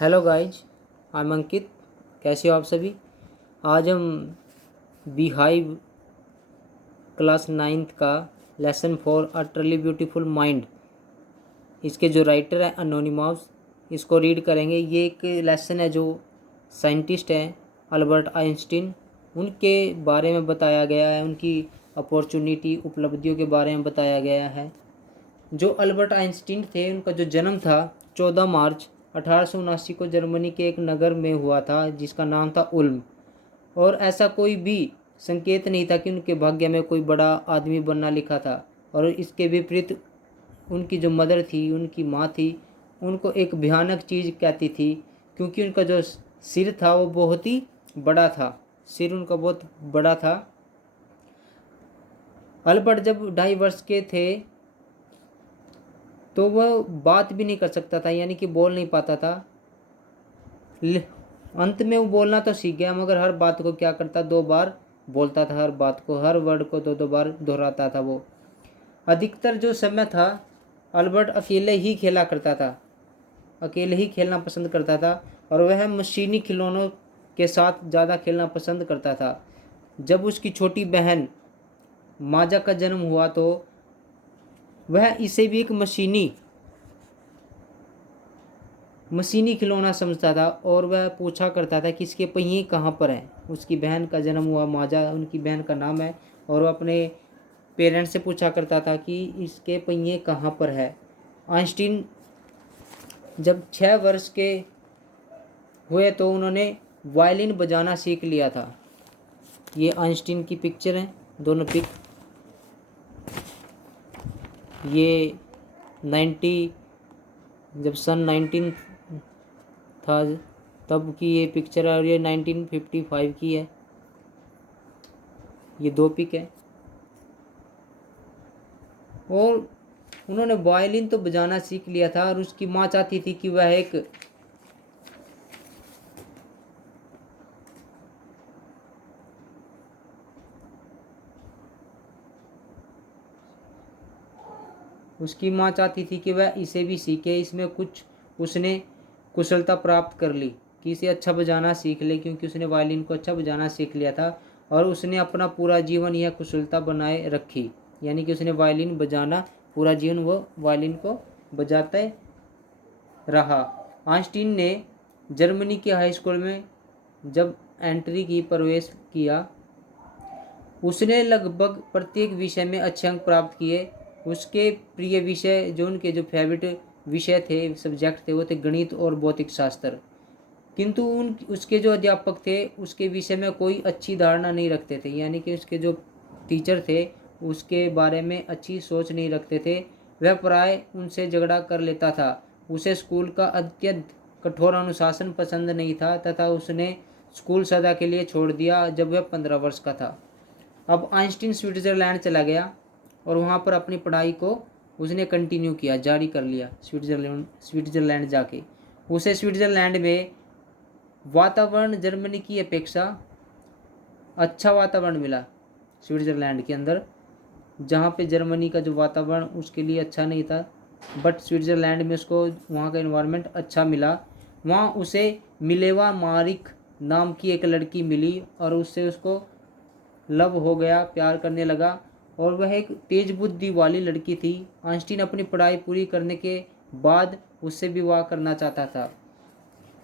Hello guys, I am अंकित। कैसे हो आप सभी। आज हम बीहाइव क्लास 9th का lesson for a trolley beautiful mind, इसके जो राइटर हैं एनोनिमस, इसको रीड करेंगे। ये एक लेसन है जो साइंटिस्ट हैं अल्बर्ट आइंस्टीन, उनके बारे में बताया गया है, उनकी अपॉर्चुनिटी उपलब्धियों के बारे में बताया गया है। जो अल्बर्ट आइंस्टीन थे, उनका जो जन्म था 14 मार्च 1879 को जर्मनी के एक नगर में हुआ था जिसका नाम था उल्म। और ऐसा कोई भी संकेत नहीं था कि उनके भाग्य में कोई बड़ा आदमी बनना लिखा था। और इसके विपरीत उनकी जो मदर थी, उनकी माँ थी, उनको एक भयानक चीज़ कहती थी, क्योंकि उनका जो सिर था वो बहुत ही बड़ा था। सिर उनका बहुत बड़ा था। अल्बर्ट जब 2.5 वर्ष के थे तो वह बात भी नहीं कर सकता था, यानी कि बोल नहीं पाता था। अंत में वो बोलना तो सीख गया, मगर हर बात को क्या करता, 2 बार बोलता था। हर बात को, हर वर्ड को 2-2 बार दोहराता था। वो अधिकतर जो समय था अल्बर्ट अकेले ही खेला करता था, अकेले ही खेलना पसंद करता था। और वह मशीनी खिलौनों के साथ ज़्यादा खेलना पसंद करता था। जब उसकी छोटी बहन माजा का जन्म हुआ तो वह इसे भी एक मशीनी खिलौना समझता था, और वह पूछा करता था कि इसके पहिए कहाँ पर हैं। उसकी बहन का जन्म हुआ, माजा उनकी बहन का नाम है, और वह अपने पेरेंट्स से पूछा करता था कि इसके पहिए कहाँ पर है। आइंस्टीन जब 6 वर्ष के हुए तो उन्होंने वायलिन बजाना सीख लिया था। ये आइंस्टीन की पिक्चर है, दोनों पिक। ये 90 जब सन 19 था तब की ये पिक्चर है, और ये 1955 की है। ये 2 पिक है। और उन्होंने वायलिन तो बजाना सीख लिया था, और उसकी माँ चाहती थी कि वह एक वह इसे भी सीखे, इसमें कुछ उसने कुशलता प्राप्त कर ली कि इसे अच्छा बजाना सीख ले, क्योंकि उसने वायलिन को अच्छा बजाना सीख लिया था। और उसने अपना पूरा जीवन यह कुशलता बनाए रखी, यानी कि उसने वायलिन बजाना पूरा जीवन वो वायलिन को बजाते रहा। आइंस्टीन ने जर्मनी के हाई स्कूल में जब एंट्री की, प्रवेश किया, उसने लगभग प्रत्येक विषय में अच्छे अंक प्राप्त किए। उसके प्रिय विषय, जो उनके जो फेवरेट विषय थे, सब्जेक्ट थे, वो थे गणित और भौतिक शास्त्र। किंतु उसके जो अध्यापक थे उसके विषय में कोई अच्छी धारणा नहीं रखते थे, यानी कि उसके जो टीचर थे उसके बारे में अच्छी सोच नहीं रखते थे। वह प्राय उनसे झगड़ा कर लेता था। उसे स्कूल का अत्यंत कठोर अनुशासन पसंद नहीं था, तथा उसने स्कूल सदा के लिए छोड़ दिया जब वह 15 वर्ष का था। अब आइंस्टीन स्विट्ज़रलैंड चला गया, और वहाँ पर अपनी पढ़ाई को उसने कंटिन्यू किया, जारी कर लिया। स्विट्ज़रलैंड जाके उसे स्विट्ज़रलैंड में वातावरण जर्मनी की अपेक्षा अच्छा वातावरण मिला। स्विट्ज़रलैंड के अंदर, जहाँ पे जर्मनी का जो वातावरण उसके लिए अच्छा नहीं था, बट स्विट्ज़रलैंड में उसको वहाँ का इन्वायरमेंट अच्छा मिला। वहाँ उसे मिलेवा मारिक नाम की एक लड़की मिली, और उससे उसको लव हो गया, प्यार करने लगा, और वह एक तेज बुद्धि वाली लड़की थी। आइंस्टीन अपनी पढ़ाई पूरी करने के बाद उससे विवाह करना चाहता था।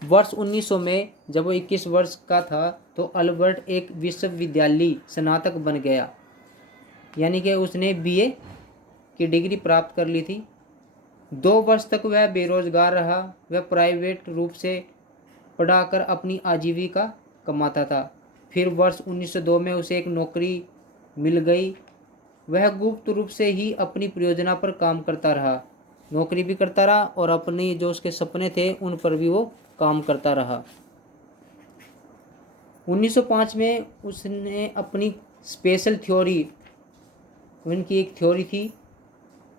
वर्ष 1900 में जब वो 21 वर्ष का था तो अल्बर्ट एक विश्वविद्यालय स्नातक बन गया, यानी कि उसने बीए की डिग्री प्राप्त कर ली थी। 2 वर्ष तक वह बेरोजगार रहा। वह प्राइवेट रूप से पढ़ाकर अपनी आजीविका कमाता था। फिर वर्ष 1902 में उसे एक नौकरी मिल गई। वह गुप्त रूप से ही अपनी परियोजना पर काम करता रहा, नौकरी भी करता रहा, और अपनी जो उसके सपने थे उन पर भी वो काम करता रहा। 1905 में उसने अपनी स्पेशल थ्योरी, उनकी एक थ्योरी थी,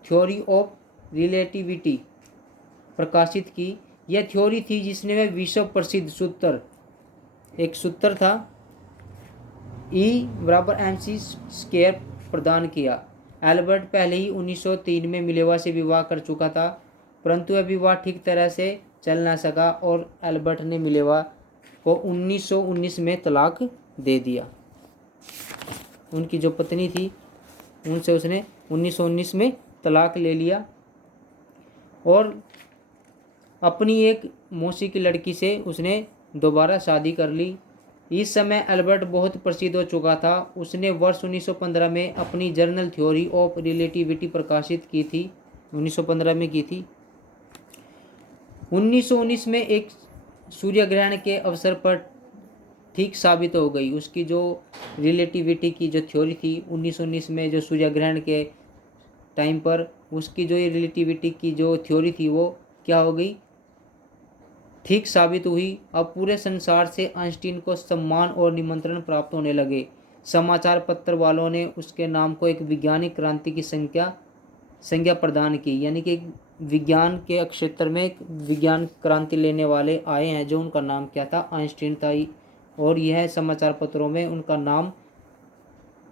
थ्योरी ऑफ रिलेटिविटी, प्रकाशित की। यह थ्योरी थी जिसने वह विश्व प्रसिद्ध सूत्र, एक सूत्र था E = mc² प्रदान किया। एल्बर्ट पहले ही 1903 में मिलेवा से विवाह कर चुका था, परंतु वह विवाह ठीक तरह से चल ना सका और एल्बर्ट ने मिलेवा को 1919 में तलाक दे दिया। उनकी जो पत्नी थी उनसे उसने 1919 में तलाक ले लिया और अपनी एक मौसी की लड़की से उसने दोबारा शादी कर ली। इस समय एल्बर्ट बहुत प्रसिद्ध हो चुका था। उसने वर्ष 1915 में अपनी जर्नल थ्योरी ऑफ रिलेटिविटी प्रकाशित की थी, 1915 में की थी। 1919 में एक सूर्य ग्रहण के अवसर पर ठीक साबित हो गई। उसकी जो रिलेटिविटी की जो थ्योरी थी 1919 में, जो सूर्य ग्रहण के टाइम पर उसकी जो ये रिलेटिविटी की जो थ्योरी थी वो क्या हो गई, ठीक साबित हुई। अब पूरे संसार से आइंस्टीन को सम्मान और निमंत्रण प्राप्त होने लगे। समाचार पत्र वालों ने उसके नाम को एक वैज्ञानिक क्रांति की संज्ञा प्रदान की, यानी कि विज्ञान के क्षेत्र में एक विज्ञान क्रांति लेने वाले आए हैं, जो उनका नाम क्या था, आइंस्टीन था। और यह समाचार पत्रों में उनका नाम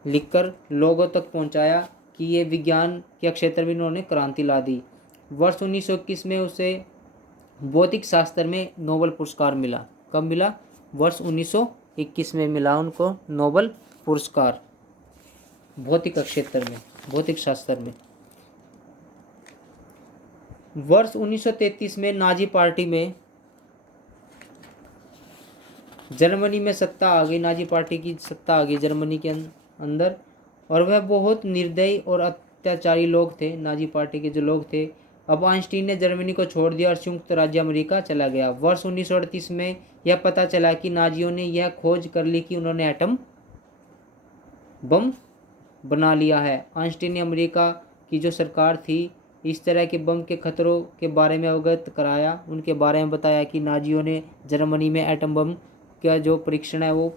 लिखकर लोगों तक पहुंचाया कि ये विज्ञान के क्षेत्र में इन्होंने क्रांति ला दी। वर्ष 1921 में उसे भौतिक शास्त्र में नोबेल पुरस्कार मिला। कब मिला? वर्ष 1921 में मिला उनको नोबेल पुरस्कार भौतिक क्षेत्र में, भौतिक शास्त्र में। वर्ष 1933 में नाजी पार्टी में जर्मनी में सत्ता आ गई, नाजी पार्टी की सत्ता आ गई जर्मनी के अंदर। और वह बहुत निर्दयी और अत्याचारी लोग थे, नाजी पार्टी के जो लोग थे। अब आइंस्टीन ने जर्मनी को छोड़ दिया और संयुक्त राज्य अमेरिका चला गया। वर्ष 1938 में यह पता चला कि नाजियों ने यह खोज कर ली कि उन्होंने एटम बम बना लिया है। आइंस्टीन ने अमेरिका की जो सरकार थी इस तरह के बम के खतरों के बारे में अवगत कराया, उनके बारे में बताया कि नाजियों ने जर्मनी में एटम बम का जो परीक्षण है वो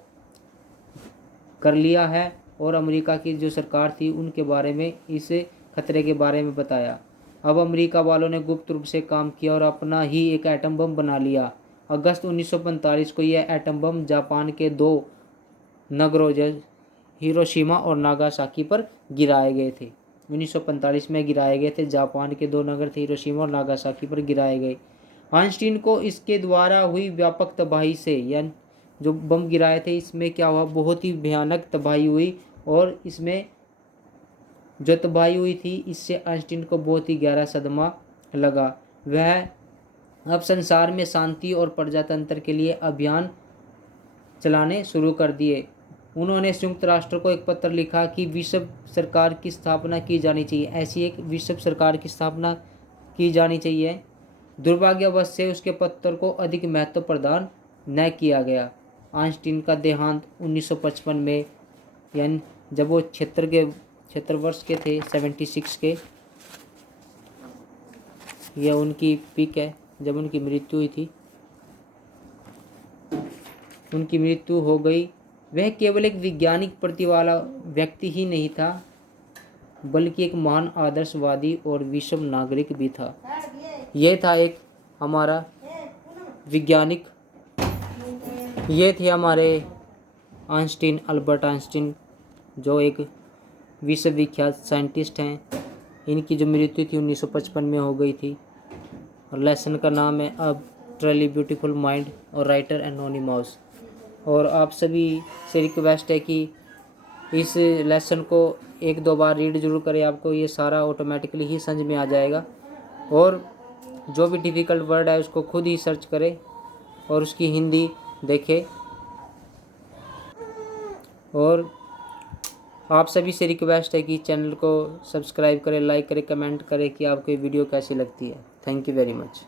कर लिया है, और अमेरिका की जो सरकार थी उनके बारे में इस खतरे के बारे में बताया। अब अमेरिका वालों ने गुप्त रूप से काम किया और अपना ही एक एटम बम बना लिया। अगस्त 1945 को यह एटम बम जापान के 2 नगरों हिरोशिमा और नागासाकी पर गिराए गए थे। 1945 में गिराए गए थे, जापान के 2 नगर थे हिरोशिमा और नागासाकी पर गिराए गए। आइंस्टीन को इसके द्वारा हुई व्यापक तबाही से, यानी जो बम गिराए थे इसमें क्या हुआ, बहुत ही भयानक तबाही हुई। और इसमें जो तबाही हुई थी इससे आइंस्टीन को बहुत ही गहरा सदमा लगा। वह अब संसार में शांति और प्रजातंत्र के लिए अभियान चलाने शुरू कर दिए। उन्होंने संयुक्त राष्ट्र को एक पत्र लिखा कि विश्व सरकार की स्थापना की जानी चाहिए, ऐसी एक विश्व सरकार की स्थापना की जानी चाहिए। दुर्भाग्यवश से उसके पत्र को अधिक महत्व प्रदान न किया गया। आइंस्टीन का देहांत 1955 में, यानी जब वो 76 वर्ष के थे, 76 के, यह उनकी पीक है जब उनकी मृत्यु हुई थी। उनकी मृत्यु हो गई। वह केवल एक वैज्ञानिक प्रतिभा वाला व्यक्ति ही नहीं था, बल्कि एक महान आदर्शवादी और विश्व नागरिक भी था। यह था एक हमारा वैज्ञानिक, ये थे हमारे आइंस्टीन, अल्बर्ट आइंस्टीन, जो एक विश्वविख्यात साइंटिस्ट हैं। इनकी जो मृत्यु थी 1955 में हो गई थी। और लेसन का नाम है अब ट्रली ब्यूटीफुल माइंड और राइटर एनोनिमस। और आप सभी से रिक्वेस्ट है कि इस लेसन को 1-2 बार रीड जरूर करें, आपको ये सारा ऑटोमेटिकली ही समझ में आ जाएगा। और जो भी डिफ़िकल्ट वर्ड है उसको खुद ही सर्च करें और उसकी हिंदी देखें। और आप सभी से रिक्वेस्ट है कि चैनल को सब्सक्राइब करें, लाइक करें, कमेंट करें कि आपको ये वीडियो कैसी लगती है। Thank you very much.